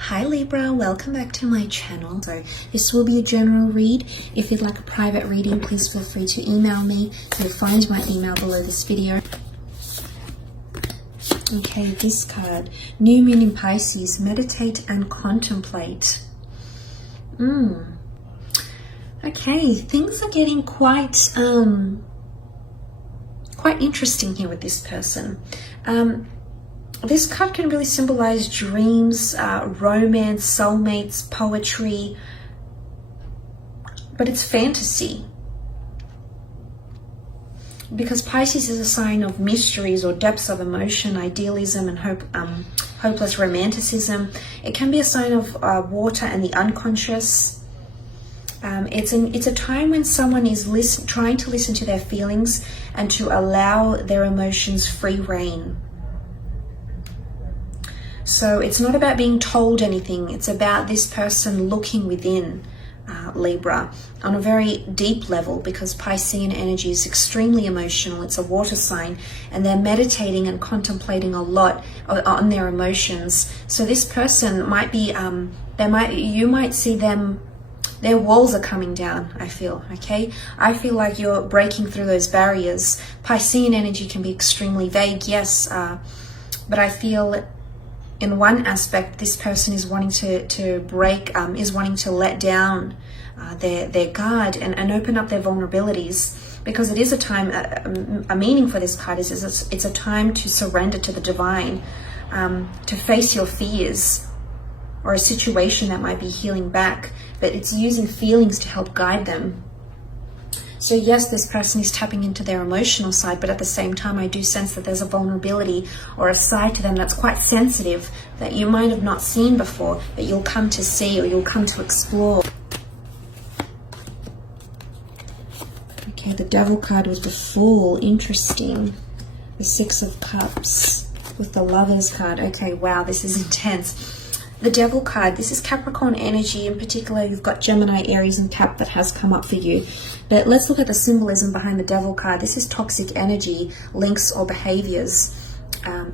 Hi Libra, welcome back to my channel. So this will be a general read. If you'd like a private reading, please feel free to email me. You'll find my email below this video. Okay, this card, New Moon in Pisces, meditate and contemplate. Okay, things are getting quite interesting here with this person. This card can really symbolize dreams, romance, soulmates, poetry, but it's fantasy. Because Pisces is a sign of mysteries or depths of emotion, idealism and hopeless romanticism. It can be a sign of water and the unconscious. It's a time when someone is trying to listen to their feelings and to allow their emotions free rein. So it's not about being told anything. It's about this person looking within, Libra, on a very deep level, because Piscean energy is extremely emotional. It's a water sign, and they're meditating and contemplating a lot on their emotions. So this person might be, you might see them, their walls are coming down, I feel, okay? I feel like you're breaking through those barriers. Piscean energy can be extremely vague, yes, but I feel in one aspect, this person is wanting to break, is wanting to let down their guard and open up their vulnerabilities, because it is a time, a meaning for this card is it's a time to surrender to the divine, to face your fears or a situation that might be healing back, but it's using feelings to help guide them. So yes, this person is tapping into their emotional side, but at the same time, I do sense that there's a vulnerability or a side to them that's quite sensitive that you might have not seen before, that you'll come to see or you'll come to explore. Okay, the Devil card with the Fool, interesting. The Six of Cups with the Lovers card. Okay, wow, this is intense. The Devil card, this is Capricorn energy. In particular, you've got Gemini, Aries, and Cap that has come up for you. But let's look at the symbolism behind the Devil card. This is toxic energy, links or behaviors.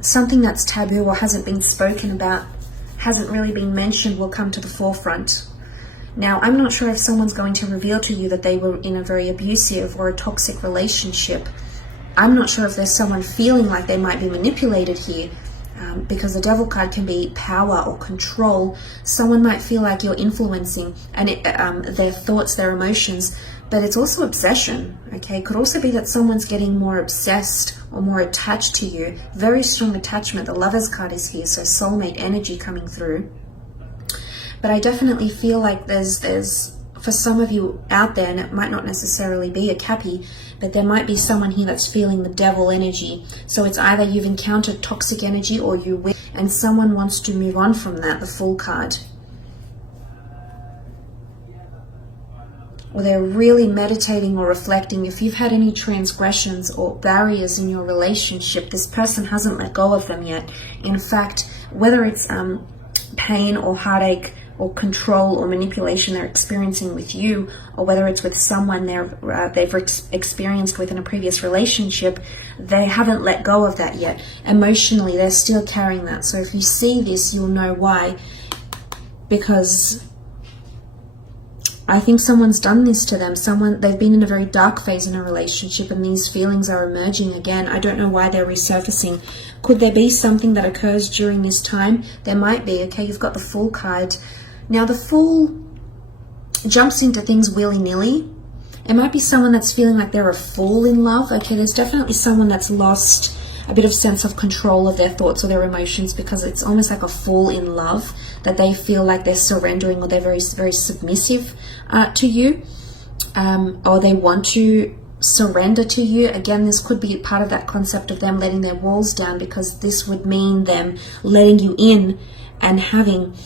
Something that's taboo or hasn't been spoken about, hasn't really been mentioned, will come to the forefront. Now, I'm not sure if someone's going to reveal to you that they were in a very abusive or a toxic relationship. I'm not sure if there's someone feeling like they might be manipulated here. Because the Devil card can be power or control. Someone might feel like you're influencing and their thoughts, their emotions, but it's also obsession, okay? It could also be that someone's getting more obsessed or more attached to you. Very strong attachment. The Lovers card is here, so soulmate energy coming through. But I definitely feel like there's for some of you out there, and it might not necessarily be a Cappy, but there might be someone here that's feeling the Devil energy. So it's either you've encountered toxic energy or you will, and someone wants to move on from that, the Fool card. Or they're really meditating or reflecting. If you've had any transgressions or barriers in your relationship, this person hasn't let go of them yet. In fact, whether it's pain or heartache or control or manipulation they're experiencing with you, or whether it's with someone they've experienced with in a previous relationship, they haven't let go of that yet. Emotionally, they're still carrying that. So if you see this, you'll know why. Because I think someone's done this to them. They've been in a very dark phase in a relationship, and these feelings are emerging again. I don't know why they're resurfacing. Could there be something that occurs during this time? There might be. Okay, you've got the Fool card. Now, the Fool jumps into things willy-nilly. It might be someone that's feeling like they're a fool in love. Okay, there's definitely someone that's lost a bit of sense of control of their thoughts or their emotions, because it's almost like a fool in love, that they feel like they're surrendering or they're very, very submissive to you, or they want to surrender to you. Again, this could be part of that concept of them letting their walls down, because this would mean them letting you in and having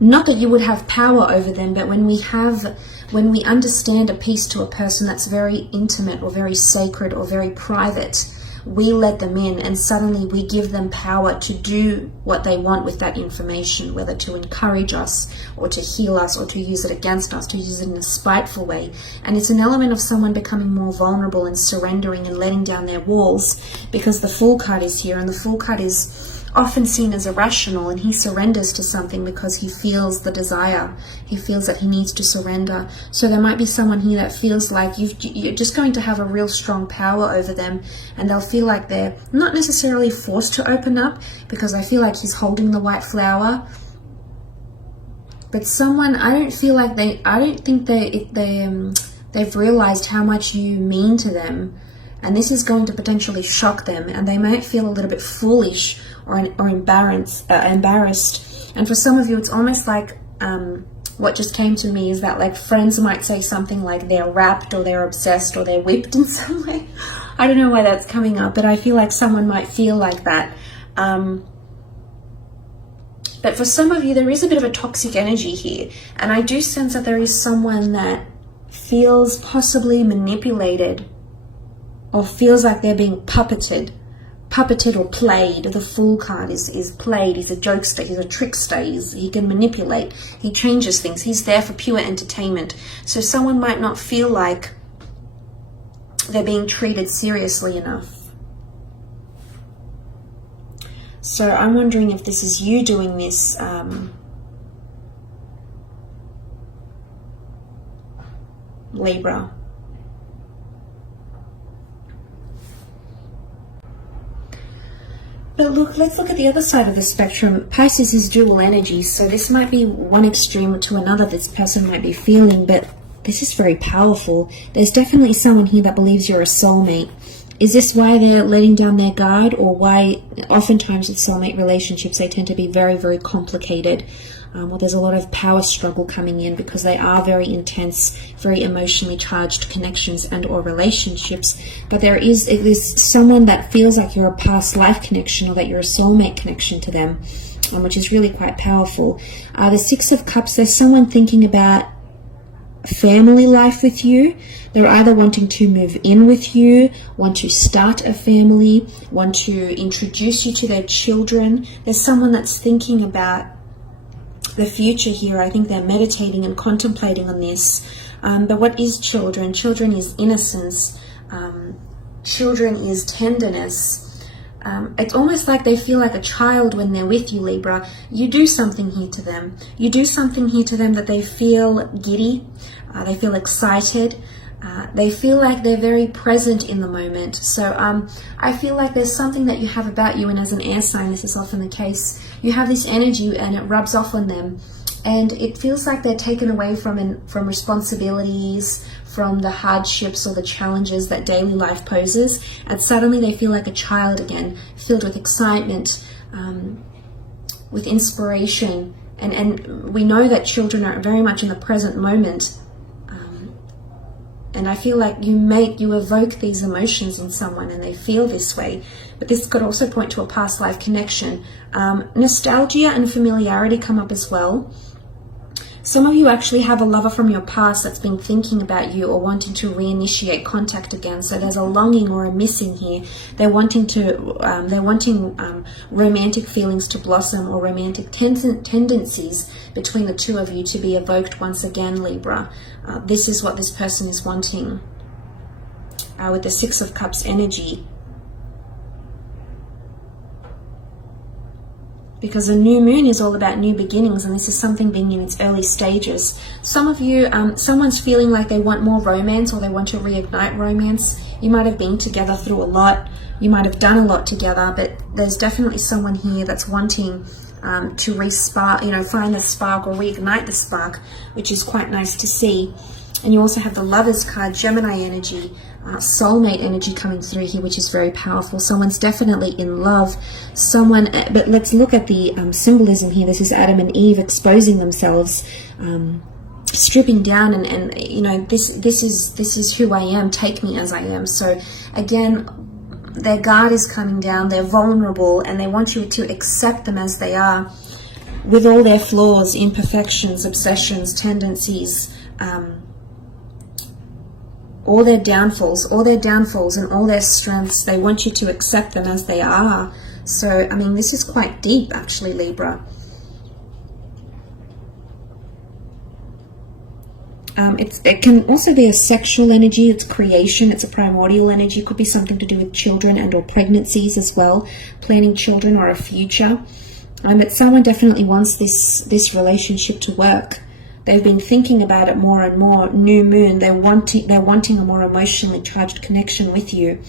not that you would have power over them, but when we understand a piece to a person that's very intimate or very sacred or very private, we let them in, and suddenly we give them power to do what they want with that information, whether to encourage us or to heal us or to use it against us, to use it in a spiteful way. And it's an element of someone becoming more vulnerable and surrendering and letting down their walls, because the Fool card is here, and the Fool card is often seen as irrational, and he surrenders to something because he feels the desire. He feels that he needs to surrender. So there might be someone here that feels like you're just going to have a real strong power over them, and they'll feel like they're not necessarily forced to open up, because I feel like he's holding the white flower. But someone, I don't think they've realized how much you mean to them. And this is going to potentially shock them, and they might feel a little bit foolish or embarrassed. And for some of you, it's almost like what just came to me is that, like, friends might say something like they're wrapped or they're obsessed or they're whipped in some way. I don't know why that's coming up, but I feel like someone might feel like that. But for some of you, there is a bit of a toxic energy here. And I do sense that there is someone that feels possibly manipulated, or feels like they're being puppeted or played. The Fool card is played. He's a jokester, he's a trickster, he can manipulate, he changes things, he's there for pure entertainment. So someone might not feel like they're being treated seriously enough. So I'm wondering if this is you doing this, Libra. But look, let's look at the other side of the spectrum. Pisces is dual energy, so this might be one extreme to another this person might be feeling, but this is very powerful. There's definitely someone here that believes you're a soulmate. Is this why they're letting down their guard, or why oftentimes with soulmate relationships they tend to be very, very complicated? Well, there's a lot of power struggle coming in because they are very intense, very emotionally charged connections and or relationships. But there is someone that feels like you're a past life connection, or that you're a soulmate connection to them, which is really quite powerful. The Six of Cups, there's someone thinking about family life with you. They're either wanting to move in with you, want to start a family, want to introduce you to their children. There's someone that's thinking about the future here. I think they're meditating and contemplating on this. But what is children? Children is innocence. Children is tenderness. It's almost like they feel like a child when they're with you, Libra. You do something here to them. You do something here to them that they feel giddy. They feel excited. They feel like they're very present in the moment. So I feel like there's something that you have about you, and as an air sign, this is often the case. You have this energy and it rubs off on them. And it feels like they're taken away from responsibilities, from the hardships or the challenges that daily life poses. And suddenly they feel like a child again, filled with excitement, with inspiration. And we know that children are very much in the present moment. And I feel like you evoke these emotions in someone and they feel this way. But this could also point to a past life connection. Nostalgia and familiarity come up as well. Some of you actually have a lover from your past that's been thinking about you or wanting to reinitiate contact again. So there's a longing or a missing here. They're wanting romantic feelings to blossom, or romantic tendencies between the two of you to be evoked once again, Libra. This is what this person is wanting with the Six of Cups energy. Because the new moon is all about new beginnings, and this is something being in its early stages. Some of you, someone's feeling like they want more romance, or they want to reignite romance. You might have been together through a lot. You might have done a lot together, but there's definitely someone here that's wanting to find the spark or reignite the spark, which is quite nice to see. And you also have the Lovers card, Gemini energy, soulmate energy coming through here, which is very powerful. Someone's definitely in love. But let's look at the symbolism here. This is Adam and Eve exposing themselves, stripping down, and this is who I am. Take me as I am. So again, their guard is coming down. They're vulnerable, and they want you to accept them as they are, with all their flaws, imperfections, obsessions, tendencies. All their downfalls and all their strengths. They want you to accept them as they are. So, I mean, this is quite deep, actually, Libra. It can also be a sexual energy. It's creation. It's a primordial energy. It could be something to do with children and or pregnancies as well, planning children or a future. But someone definitely wants this relationship to work. They've been thinking about it more and more. New moon. They're wanting a more emotionally charged connection with you.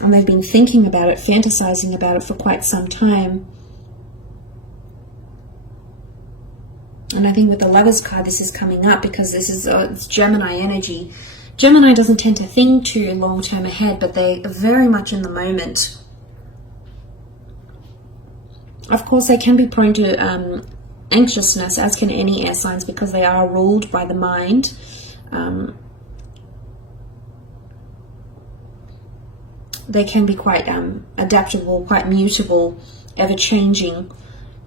And they've been thinking about it, fantasizing about it for quite some time. And I think with the Lovers card, this is coming up because this is it's Gemini energy. Gemini doesn't tend to think too long-term ahead, but they are very much in the moment. Of course, they can be prone to anxiousness, as can any air signs, because they are ruled by the mind. They can be quite adaptable, quite mutable, ever-changing.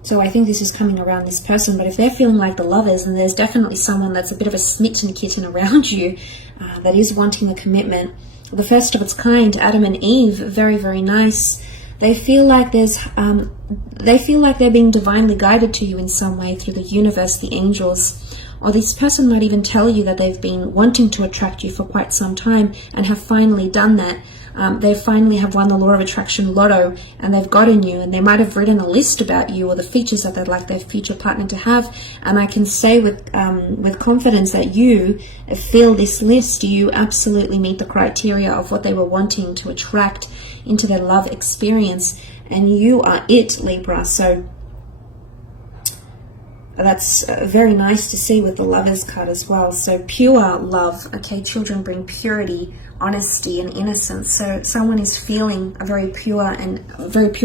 So I think this is coming around this person. But if they're feeling like the Lovers, then there's definitely someone that's a bit of a smitten kitten around you that is wanting a commitment. The first of its kind, Adam and Eve, very, very nice. They feel like they're being divinely guided to you in some way through the universe, the angels. Or this person might even tell you that they've been wanting to attract you for quite some time and have finally done that. They finally have won the law of attraction lotto and they've gotten you, and they might have written a list about you or the features that they'd like their future partner to have. And I can say with confidence that you fill this list. You absolutely meet the criteria of what they were wanting to attract into their love experience, and you are it, Libra. So that's very nice to see with the Lovers card as well. So pure love. Okay, children bring purity, honesty and innocence. So someone is feeling a very pure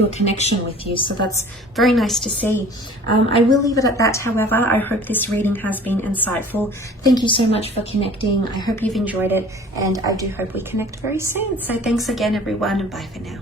connection with you. So that's very nice to see. I will leave it at that. However, I hope this reading has been insightful. Thank you so much for connecting. I hope you've enjoyed it, and I do hope we connect very soon. So thanks again, everyone, and bye for now.